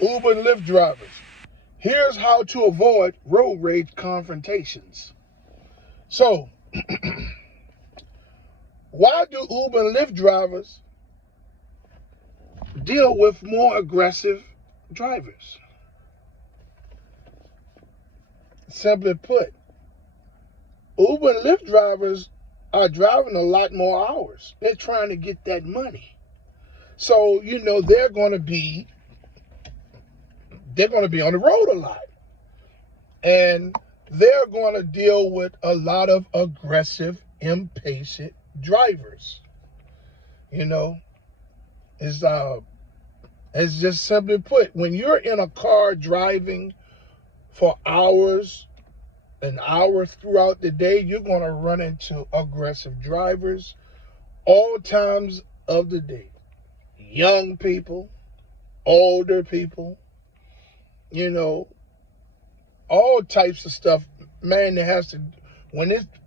Uber and Lyft drivers. Here's how to avoid road rage confrontations. So, why do Uber and Lyft drivers deal with more aggressive drivers? Simply put, Uber and Lyft drivers are driving a lot more hours. They're trying to get that money. So, they're going to be on the road a lot. And they're going to deal with a lot of aggressive, impatient drivers. It's just simply put, when you're in a car driving for hours and hours throughout the day, you're going to run into aggressive drivers all times of the day. Young people, older people, all types of stuff. Man,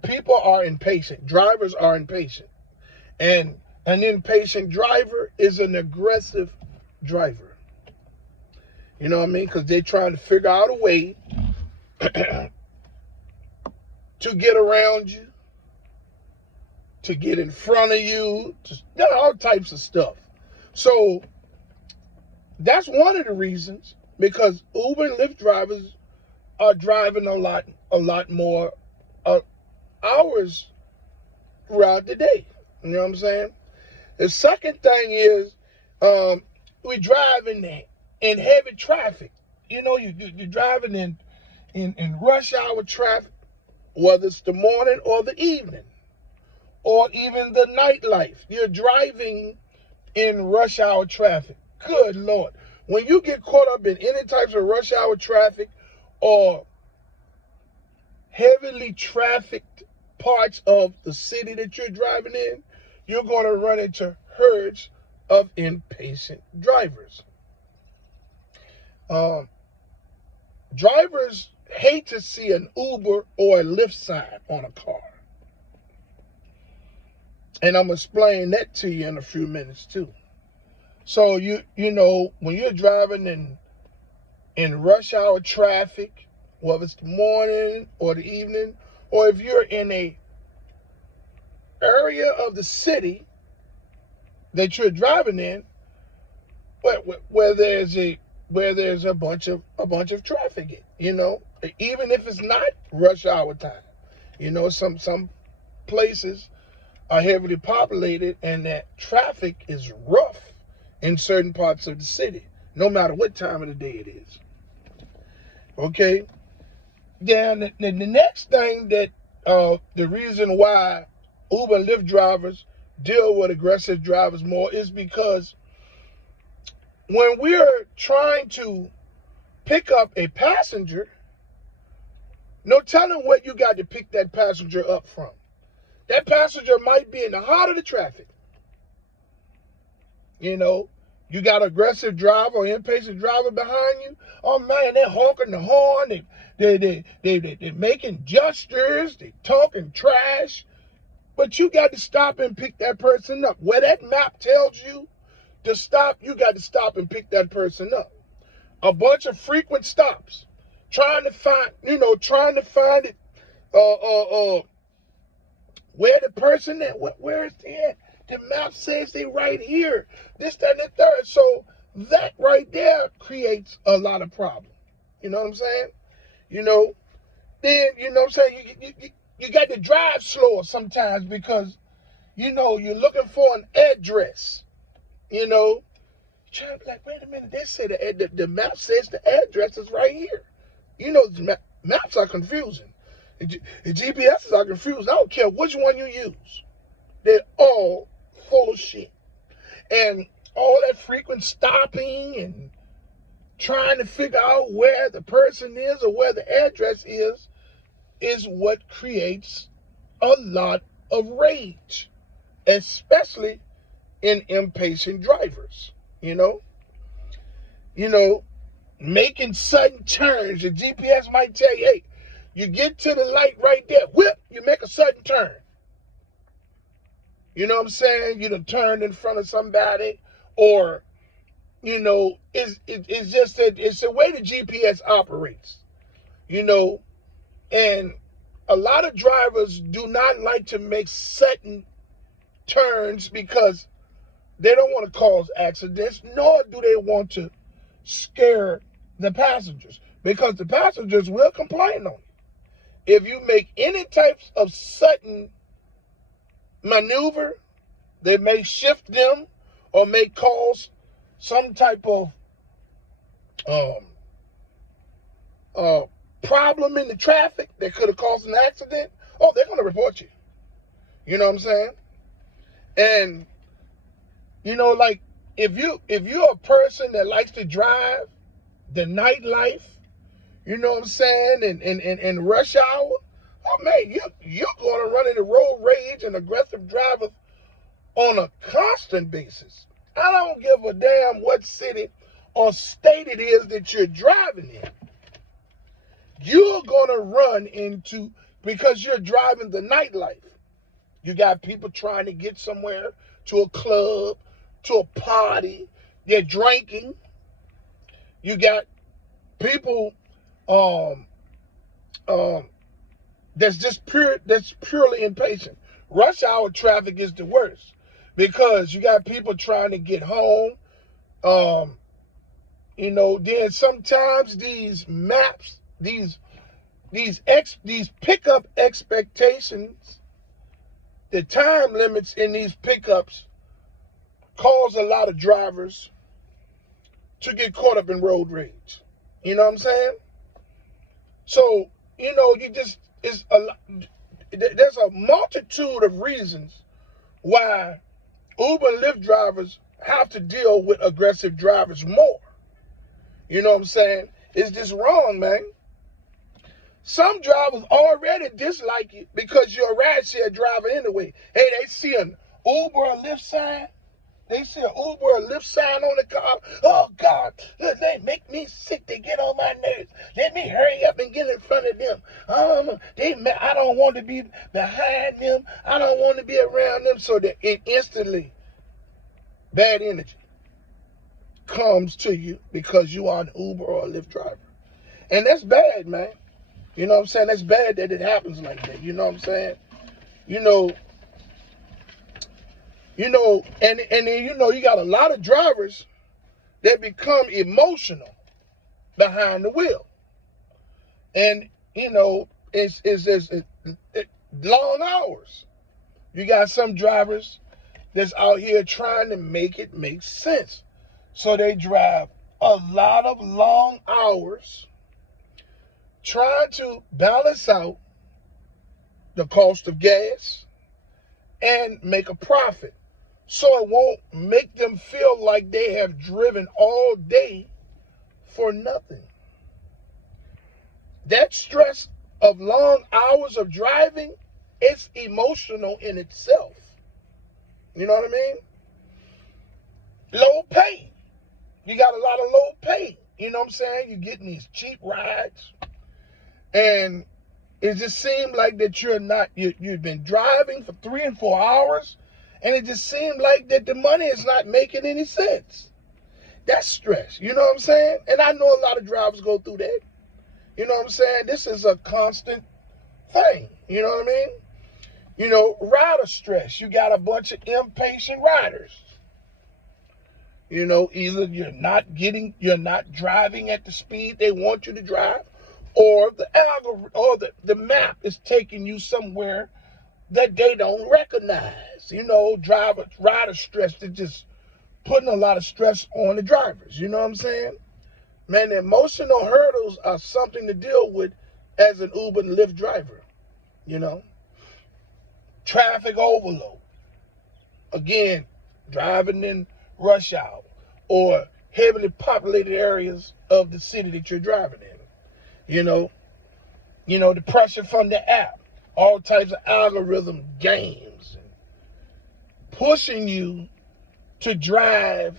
people are impatient, drivers are impatient. And an impatient driver is an aggressive driver. You know what I mean? Because they're trying to figure out a way to get around you, to get in front of you, all types of stuff. So that's one of the reasons, because Uber and Lyft drivers are driving a lot more hours throughout the day. You know what I'm saying? The second thing is, we drive in heavy traffic. You're driving in rush hour traffic, whether it's the morning or the evening, or even the nightlife. You're driving in rush hour traffic. Good Lord. When you get caught up in any types of rush hour traffic or heavily trafficked parts of the city that you're driving in, you're going to run into herds of impatient drivers. Drivers hate to see an Uber or a Lyft sign on a car. And I'm going to explain that to you in a few minutes too. So, when you're driving in rush hour traffic, whether it's the morning or the evening, or if you're in a area of the city that you're driving in, where there's a bunch of traffic, even if it's not rush hour time. Some places are heavily populated and that traffic is rough in certain parts of the city, no matter what time of the day it is. Okay? Then the next thing that the reason why Uber and Lyft drivers deal with aggressive drivers more is because when we're trying to pick up a passenger, no telling where you got to pick that passenger up from. That passenger might be in the heart of the traffic. You got an aggressive driver or impatient driver behind you. Oh man, they're honking the horn. They're making gestures. They're talking trash. But you got to stop and pick that person up. Where that map tells you to stop, you got to stop and pick that person up. A bunch of frequent stops, trying to find it. Where the person at? Where is they at? The map says they right here. This, that, and the third. So that right there creates a lot of problems. You know what I'm saying? Then, what I'm saying? You got to drive slower sometimes because, you're looking for an address. Trying to be like, wait a minute. They say the map says the address is right here. The maps are confusing. The GPSs are confused. I don't care which one you use. They're all full of shit. And all that frequent stopping and trying to figure out where the person is or where the address is what creates a lot of rage, especially in impatient drivers. Making sudden turns. The GPS might tell you, hey, you get to the light right there, whip, you make a sudden turn. You know what I'm saying? You done turned in front of somebody, or, it's just that it's the way the GPS operates, and a lot of drivers do not like to make sudden turns because they don't want to cause accidents, nor do they want to scare the passengers, because the passengers will complain on you. If you make any types of sudden maneuver that may shift them or may cause some type of problem in the traffic that could have caused an accident, they're going to report you. You know what I'm saying? And, like, if you're a person that likes to drive the nightlife, you know what I'm saying, and rush hour, man, you're going to run into road rage and aggressive drivers on a constant basis. I don't give a damn what city or state it is that you're driving in. You're going to run into, because you're driving the nightlife. You got people trying to get somewhere, to a club, to a party. They're drinking. You got people that's purely impatient. Rush hour traffic is the worst because you got people trying to get home. Then sometimes these maps, these pickup expectations, the time limits in these pickups cause a lot of drivers to get caught up in road rage. You know what I'm saying? So, there's a multitude of reasons why Uber and Lyft drivers have to deal with aggressive drivers more. You know what I'm saying? It's just wrong, man. Some drivers already dislike you because you're a rideshare driver anyway. Hey, they see an Uber or Lyft sign. They see an Uber or Lyft sign on the car. Oh, God, they make me sick. They get on my nerves. Let me hurry up and get in front of them. I don't want to be behind them. I don't want to be around them. So that it instantly, bad energy comes to you because you are an Uber or a Lyft driver. And that's bad, man. You know what I'm saying? That's bad that it happens like that. You know what I'm saying? And then, you got a lot of drivers that become emotional behind the wheel. And, it's long hours. You got some drivers that's out here trying to make it make sense. So they drive a lot of long hours trying to balance out the cost of gas and make a profit. So it won't make them feel like they have driven all day for nothing. That stress of long hours of driving, it's emotional in itself. You know what I mean? Low pay. You got a lot of low pay. You know what I'm saying? You're getting these cheap rides. And it just seemed like that you've been driving for 3 and 4 hours. And it just seemed like that the money is not making any sense. That's stress. You know what I'm saying? And I know a lot of drivers go through that. You know what I'm saying? This is a constant thing. You know what I mean? Rider stress. You got a bunch of impatient riders. Either you're not driving at the speed they want you to drive, or the map is taking you somewhere that they don't recognize. Rider stress, they're just putting a lot of stress on the drivers. You know what I'm saying? Man, the emotional hurdles are something to deal with as an Uber and Lyft driver. Traffic overload. Again, driving in rush hour or heavily populated areas of the city that you're driving in. The pressure from the app. All types of algorithm games and pushing you to drive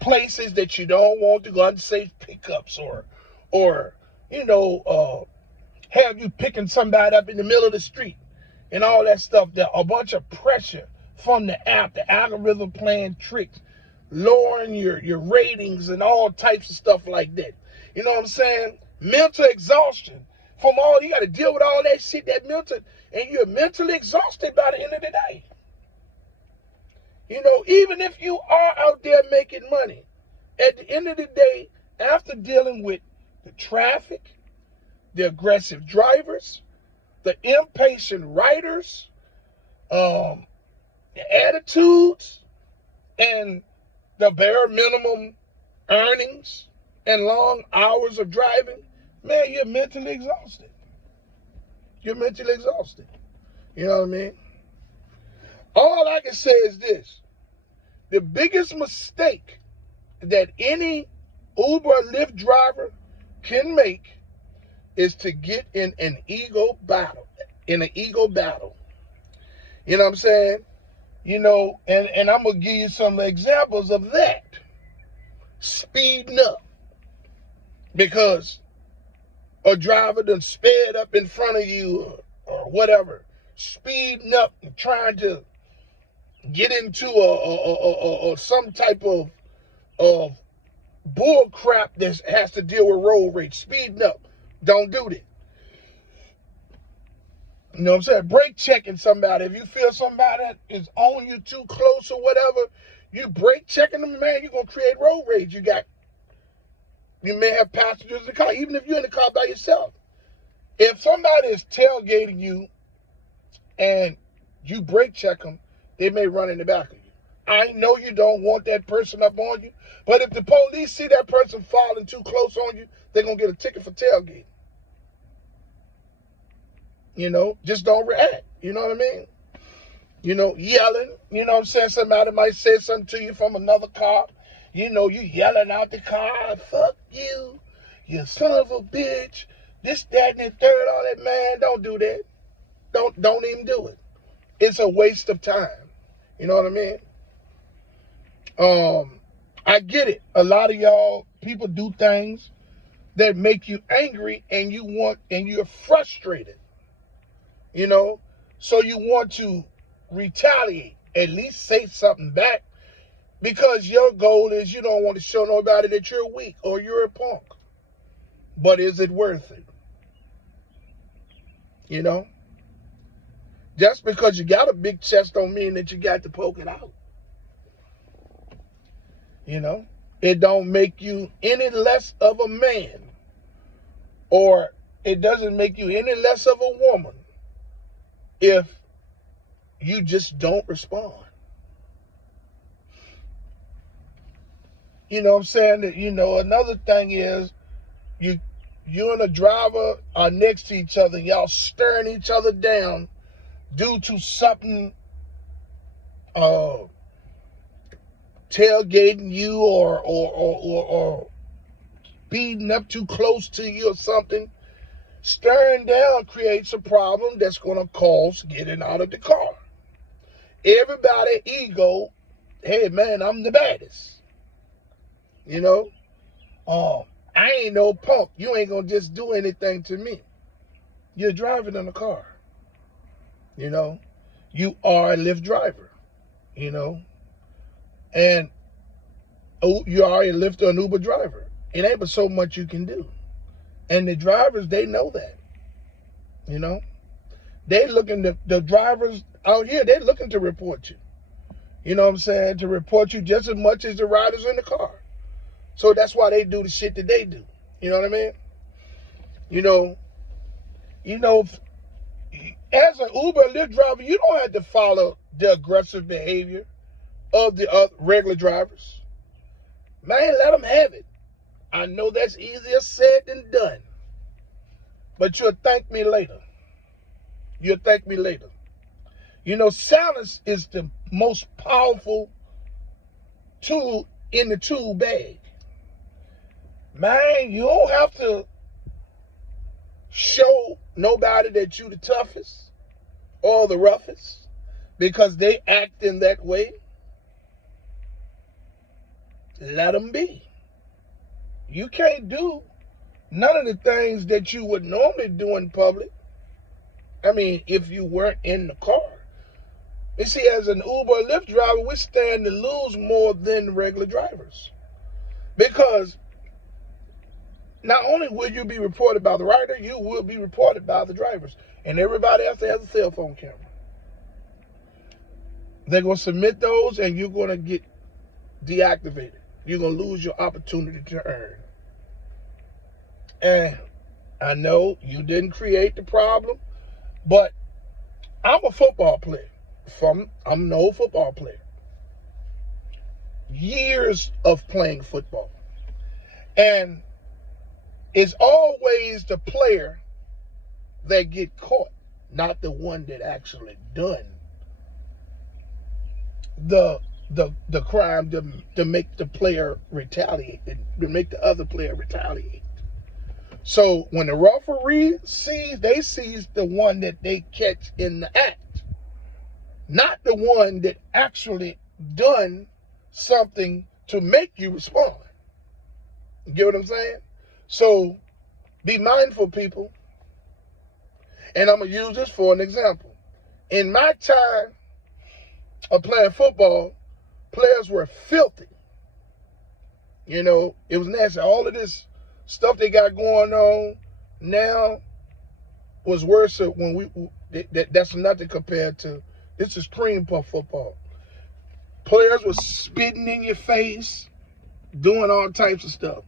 places that you don't want to go, unsafe pickups or have you picking somebody up in the middle of the street and all that stuff. There a bunch of pressure from the app, the algorithm playing tricks lowering your ratings and all types of stuff like that. You know what I'm saying? Mental exhaustion from all, you got to deal with all that shit, that mental, and you're mentally exhausted by the end of the day. You know, even if you are out there making money, at the end of the day, after dealing with the traffic, the aggressive drivers, the impatient riders, the attitudes, and the bare minimum earnings and long hours of driving, man, you're mentally exhausted. You're mentally exhausted. You know what I mean? All I can say is this. The biggest mistake that any Uber or Lyft driver can make is to get in an ego battle. You know what I'm saying? You know, and I'm going to give you some examples of that. Speeding up. Because a driver done sped up in front of you or whatever. Speeding up and trying to get into some type of bull crap that has to deal with road rage. Speeding up. Don't do that. You know what I'm saying? Brake checking somebody. If you feel somebody is on you too close or whatever, you brake checking them, man, you're going to create road rage. You may have passengers in the car, even if you're in the car by yourself. If somebody is tailgating you and you brake check them, they may run in the back of you. I know you don't want that person up on you, but if the police see that person falling too close on you, they're going to get a ticket for tailgating. You know, just don't react. You know what I mean? You know, yelling. You know what I'm saying? Somebody might say something to you from another car. You know, you yelling out the car, fuck you, you son of a bitch, this, that, and the third, all that, man, don't do that. Don't even do it. It's a waste of time. You know what I mean? I get it. A lot of y'all, people do things that make you angry and you're frustrated. You know? So you want to retaliate, at least say something back. Because your goal is you don't want to show nobody that you're weak or you're a punk. But is it worth it? You know? Just because you got a big chest don't mean that you got to poke it out. You know? It don't make you any less of a man. Or it doesn't make you any less of a woman if you just don't respond. You know what I'm saying? That, you know, another thing is you and a driver are next to each other. Y'all stirring each other down due to something tailgating you or speeding up too close to you or something. Stirring down creates a problem that's going to cause getting out of the car. Everybody ego, hey man, I'm the baddest. You know, I ain't no punk. You ain't gonna just do anything to me. You're driving in a car. You know, you are a Lyft driver. You know, and you are a Lyft or an Uber driver. It ain't but so much you can do. And the drivers, they know that. You know, they looking to, the drivers out here, they looking to report you. You know what I'm saying? To report you just as much as the riders in the car. So that's why they do the shit that they do. You know what I mean? You know, as an Uber or Lyft driver, you don't have to follow the aggressive behavior of the regular drivers. Man, let them have it. I know that's easier said than done. But you'll thank me later. You'll thank me later. You know, silence is the most powerful tool in the tool bag. Man, you don't have to show nobody that you the toughest or the roughest because they act in that way. Let them be. You can't do none of the things that you would normally do in public. I mean, if you weren't in the car. You see, as an Uber or Lyft driver, we stand to lose more than regular drivers. Because not only will you be reported by the rider, you will be reported by the drivers. And everybody else that has a cell phone camera. They're going to submit those and you're going to get deactivated. You're going to lose your opportunity to earn. And I know you didn't create the problem, but I'm a football player. I'm an old football player. Years of playing football. And it's always the player that get caught, not the one that actually done the crime to make the player retaliate, to make the other player retaliate. So when the referee sees the one that they catch in the act, not the one that actually done something to make you respond. You get what I'm saying? So be mindful, people. And I'm going to use this for an example. In my time of playing football, players were filthy. You know, it was nasty. All of this stuff they got going on now was worse when that's nothing compared to, this is cream puff football. Players were spitting in your face, doing all types of stuff.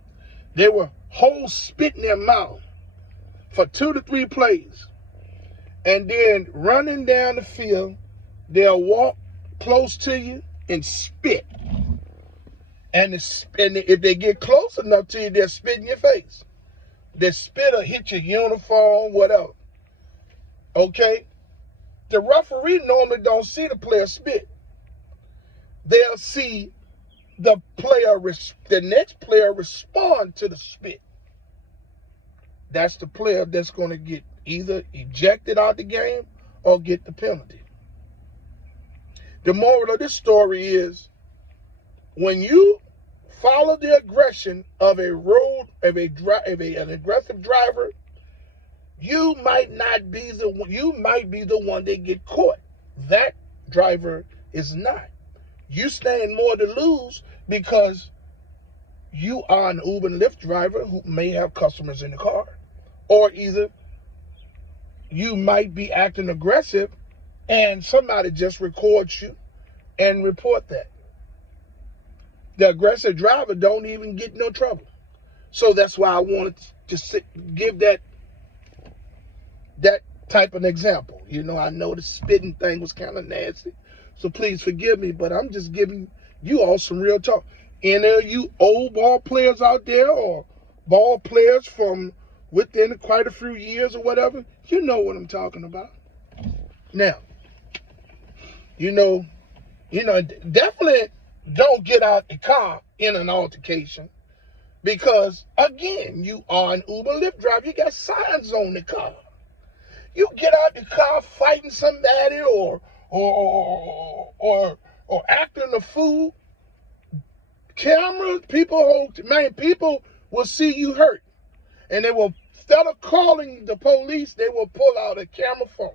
They were whole spit in their mouth for 2 to 3 plays. And then running down the field, they'll walk close to you and spit. And if they get close enough to you, they'll spit in your face. The spit will hit your uniform, whatever. Okay? The referee normally don't see the player spit. They'll see the next player respond to the spit. That's the player that's going to get either ejected out the game or get the penalty. The moral of this story is, when you follow the aggression of an aggressive driver, you might be the one that get caught. That driver is not. You stand more to lose because you are an Uber and Lyft driver who may have customers in the car. Or either you might be acting aggressive and somebody just records you and report that. The aggressive driver don't even get no trouble. So that's why I wanted to give that type of example. You know, I know the spitting thing was kind of nasty, so please forgive me, but I'm just giving you all some real talk. Any of you old ball players out there, or ball players from within quite a few years or whatever, you know what I'm talking about. Now, you know, definitely don't get out the car in an altercation, because again, you are an Uber Lyft driver. You got signs on the car. You get out the car fighting somebody or acting a fool. Cameras, people will see you hurt, and they will, instead of calling the police, they will pull out a camera phone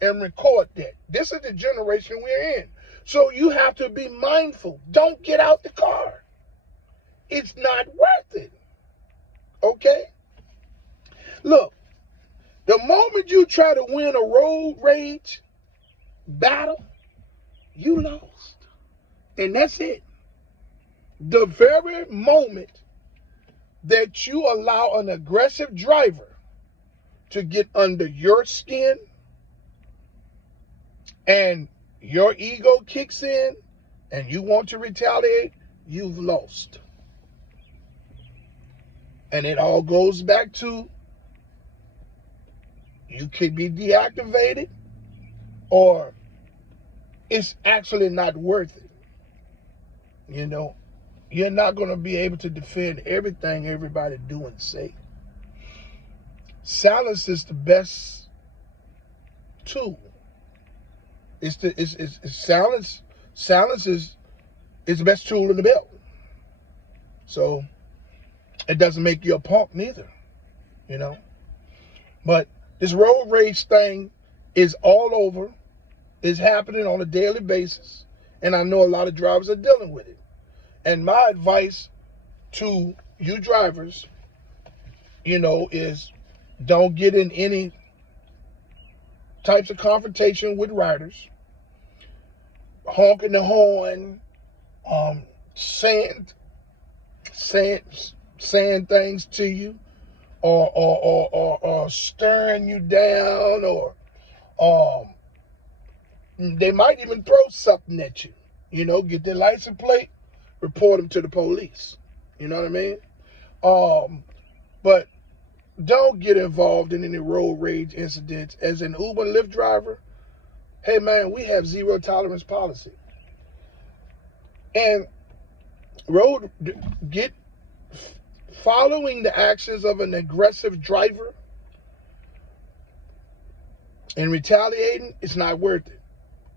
and record that. This is the generation we're in. So you have to be mindful. Don't get out the car. It's not worth it. Okay? Look, the moment you try to win a road rage battle, you lost. And that's it. The very moment that you allow an aggressive driver to get under your skin and your ego kicks in and you want to retaliate, you've lost. And it all goes back to, you could be deactivated, or it's actually not worth it. You know, you're not going to be able to defend everything everybody do and say. Silence is the best tool. Silence is the best tool in the belt. So it doesn't make you a punk neither, you know. But this road rage thing is all over. is happening on a daily basis, and I know a lot of drivers are dealing with it. And my advice to you drivers, is don't get in any types of confrontation with riders, honking the horn, saying things to you, or stirring you down, or they might even throw something at you. Get their license plate, report them to the police. You know what I mean? But don't get involved in any road rage incidents. As an Uber and Lyft driver, hey man, we have zero tolerance policy. And following the actions of an aggressive driver and retaliating, it's not worth it.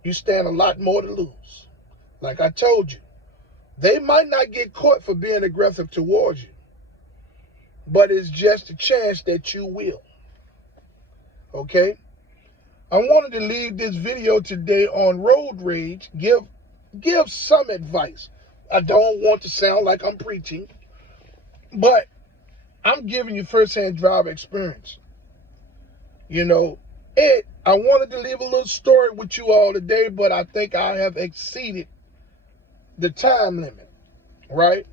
You stand a lot more to lose. Like I told you, they might not get caught for being aggressive towards you, but it's just a chance that you will. Okay? I wanted to leave this video today on road rage, give some advice. I don't want to sound like I'm preaching, but I'm giving you first-hand driver experience. I wanted to leave a little story with you all today, but I think I have exceeded the time limit, right?